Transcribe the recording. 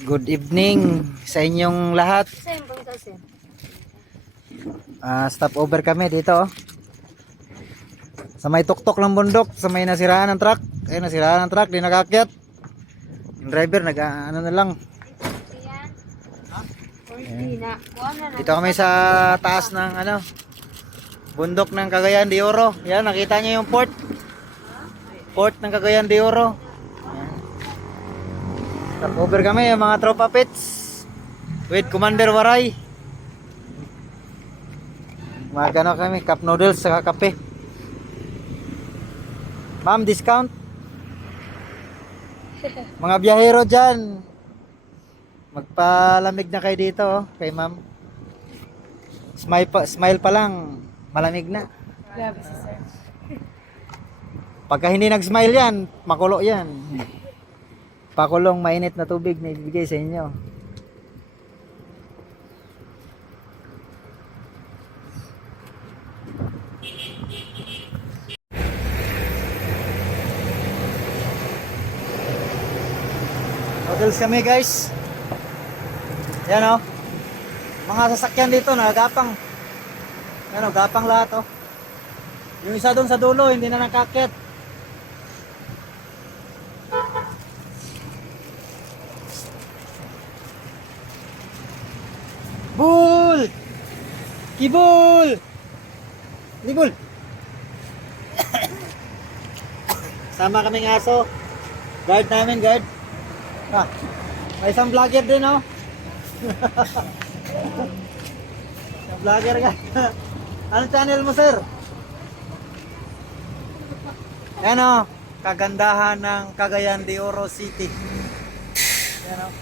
Good evening sa inyong lahat. Stop over kami dito. Sa may tuktok ng bundok, sa may nasiraan ng truck. Ayun, nasiraan ng truck, di nakakyat. Yung driver ano na lang. Dito kami sa taas ng bundok ng Cagayan de Oro. Yan, nakita niyo yung port. Port ng Cagayan de Oro. Stop over kami yung mga tropa pits with Commander Waray. Magano kami, cup noodles sa kape. Ma'am, discount. Mga biyahero dyan, magpalamig na kayo dito kay ma'am. Smile pa lang, malamig na. Grabe si sir. Pagka hindi nag-smile yan, makulo yan. Pakulong mainit na tubig na ibigay sa inyo. Hotels kami guys. Yan o. Mga sasakyan dito nagapang. Yan o, gapang lahat o. Yung isa doon sa dulo hindi na nakakit. Bull! Kibul! Libul! Sama kaming aso. Guard namin, guard. May isang vlogger din, oh. Isang vlogger ka. Anong channel mo, sir? Yan, oh. Kagandahan ng Cagayan de Oro City. Yan, oh.